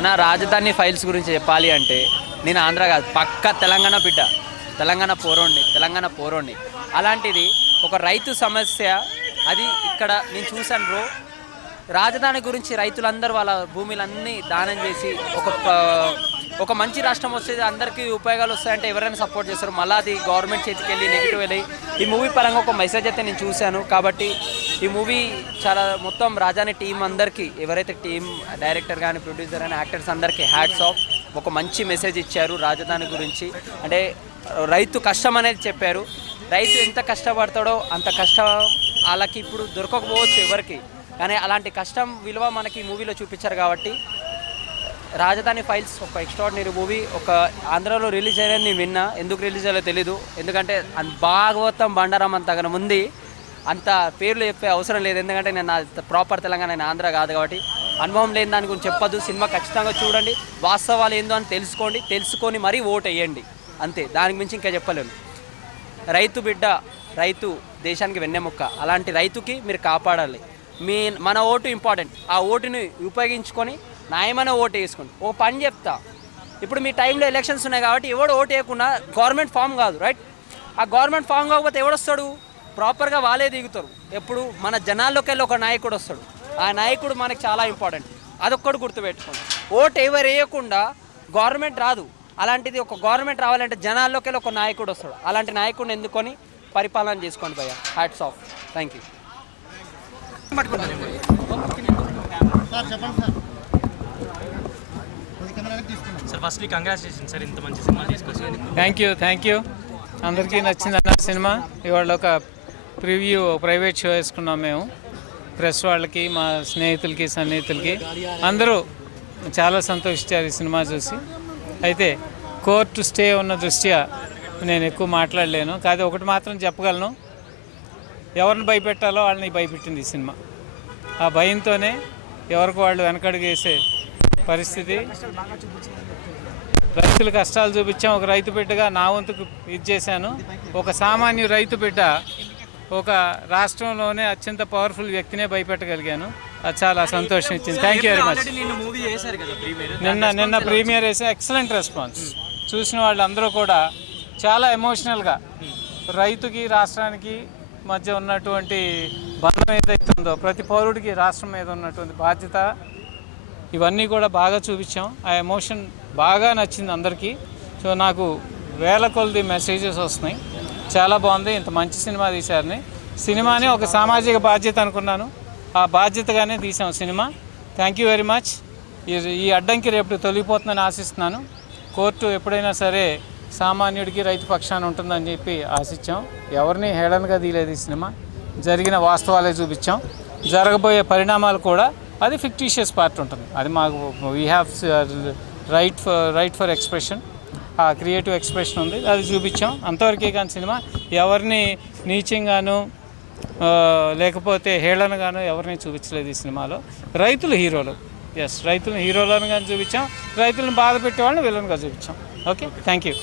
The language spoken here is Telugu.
అన్న రాజధాని ఫైల్స్ గురించి చెప్పాలి అంటే నేను ఆంధ్ర కాదు, పక్క తెలంగాణ బిడ్డ, తెలంగాణ పోరోడిని. అలాంటిది ఒక రైతు సమస్య, అది ఇక్కడ నేను చూశాను బ్రో. రాజధాని గురించి రైతులందరూ వాళ్ళ భూములన్నీ దానం చేసి ఒక మంచి రాష్ట్రం వస్తే అందరికీ ఉపయోగాలు వస్తాయంటే ఎవరైనా సపోర్ట్ చేస్తారు. మళ్ళీ అది గవర్నమెంట్ చేతికి వెళ్ళి నెగిటివ్ వెళ్ళి ఈ మూవీ పరంగా ఒక మెసేజ్ అయితే నేను చూశాను. కాబట్టి ఈ మూవీ చాలా మొత్తం రాజధాని టీం అందరికీ, ఎవరైతే టీం డైరెక్టర్ కానీ ప్రొడ్యూసర్ కానీ యాక్టర్స్ అందరికీ హ్యాట్స్ ఆఫ్. ఒక మంచి మెసేజ్ ఇచ్చారు రాజధాని గురించి. అంటే రైతు కష్టం అనేది చెప్పారు. రైతు ఎంత కష్టపడతాడో అంత కష్టం వాళ్ళకి ఇప్పుడు దొరకకపోవచ్చు ఎవరికి, కానీ అలాంటి కష్టం విలువ మనకి మూవీలో చూపించారు. కాబట్టి రాజధాని ఫైల్స్ ఒక ఎక్స్ట్రాడినరీ మూవీ. ఒక ఆంధ్రాలో రిలీజ్ అయ్యేది నేను విన్నా, ఎందుకు రిలీజ్ అయ్యో తెలీదు. ఎందుకంటే భాగవతం బండారం అంత ముందు అంత పేర్లు చెప్పే అవసరం లేదు. ఎందుకంటే నేను ప్రాపర్ తెలంగాణ, నేను ఆంధ్ర కాదు కాబట్టి అనుభవం లేని దాని గురించి చెప్పొద్దు. సినిమా ఖచ్చితంగా చూడండి, వాస్తవాలు ఏందో అని తెలుసుకొని మరీ ఓటు వేయండి, అంతే. దానికి మించి ఇంకా చెప్పలేను. రైతు బిడ్డ, రైతు దేశానికి వెన్నెముక్క. అలాంటి రైతుకి మీరు కాపాడాలి. మన ఓటు ఇంపార్టెంట్. ఆ ఓటుని ఉపయోగించుకొని న్యాయమైన ఓటు వేసుకోండి. ఓ పని చెప్తా, ఇప్పుడు మీ టైంలో ఎలక్షన్స్ ఉన్నాయి కాబట్టి ఎవడు ఓటు వేయకుండా గవర్నమెంట్ ఫామ్ కాదు, రైట్? ఆ గవర్నమెంట్ ఫామ్ కాకపోతే ఎవడొస్తాడు? ప్రాపర్గా వాళ్ళే దిగుతారు. ఎప్పుడు మన జనాల్లోకి వెళ్ళి ఒక నాయకుడు వస్తాడు. ఆ నాయకుడు మనకి చాలా ఇంపార్టెంట్. అదొక్కడు గుర్తుపెట్టుకోండి. ఓటు ఎవరు వేయకుండా గవర్నమెంట్ రాదు. అలాంటిది ఒక గవర్నమెంట్ రావాలంటే జనాల్లోకి వెళ్ళి ఒక నాయకుడు వస్తాడు. అలాంటి నాయకుడిని ఎందుకొని పరిపాలన చేసుకోండి భయ్య. Hats off. Thank you. Sir firstly congratulation sir, ఇంత మంచి సినిమా తీసుకొచ్చారు. Thank you. అందరికీ నచ్చిందన్న సినిమా. ఇవాళ ఒక ప్రివ్యూ ప్రైవేట్ షో వేసుకున్నాం మేము. ప్రెస్ వాళ్ళకి, మా స్నేహితులకి, సన్నిహితులకి అందరూ చాలా సంతోషించారు ఈ సినిమా చూసి. అయితే కోర్టు స్టే ఉన్న దృష్ట్యా నేను ఎక్కువ మాట్లాడలేను. కాదు ఒకటి మాత్రం చెప్పగలను, ఎవరిని భయపెట్టాలో వాళ్ళని భయపెట్టింది ఈ సినిమా. ఆ భయంతోనే ఎవరికి వాళ్ళు వెనకడుగు వేసే పరిస్థితి. రైతుల కష్టాలు చూపించాం. ఒక రైతు బిడ్డగా నా వంతుకు ఇది చేశాను. ఒక సామాన్య రైతు బిడ్డ ఒక రాష్ట్రంలోనే అత్యంత పవర్ఫుల్ వ్యక్తినే భయపెట్టగలిగాను. అది చాలా సంతోషం ఇచ్చింది. Thank you very much. నిన్న ప్రీమియర్ వేసే ఎక్సలెంట్ రెస్పాన్స్. చూసిన వాళ్ళందరూ కూడా చాలా ఎమోషనల్గా రైతుకి రాష్ట్రానికి మధ్య ఉన్నటువంటి బంధం ఏదైతే ఉందో, ప్రతి పౌరుడికి రాష్ట్రం మీద ఉన్నటువంటి బాధ్యత, ఇవన్నీ కూడా బాగా చూపించాం. ఆ ఎమోషన్ బాగా నచ్చింది అందరికీ. సో నాకు వేల కొలది మెసేజెస్ వస్తున్నాయి. చాలా బాగుంది, ఇంత మంచి సినిమా తీశారని. సినిమాని ఒక సామాజిక బాధ్యత అనుకున్నాను, ఆ బాధ్యతగానే తీసాం cinema. Thank you very much. ఈ అడ్డంకి రేపు తొలగిపోతుందని ఆశిస్తున్నాను. కోర్టు ఎప్పుడైనా సరే సామాన్యుడికి రైతు పక్షాన ఉంటుందని చెప్పి ఆశించాం. ఎవరిని హేళనగా తీయలేదు ఈ సినిమా. జరిగిన వాస్తవాలే చూపించాం. జరగబోయే పరిణామాలు కూడా అది ఫిక్టీషియస్ పార్ట్ ఉంటుంది. అది మాకు we have right for expression, ఆ క్రియేటివ్ ఎక్స్ప్రెషన్ ఉంది, అది చూపించాం. అంతవరకే కానీ సినిమా ఎవరిని నీచంగాను లేకపోతే హేళనగాను ఎవరిని చూపించలేదు ఈ సినిమాలో. రైతులు హీరోలు, రైతులను హీరోలను కానీ చూపించాం, రైతులను బాధ పెట్టే వాళ్ళని విలన్గా చూపించాం. Okay, thank you.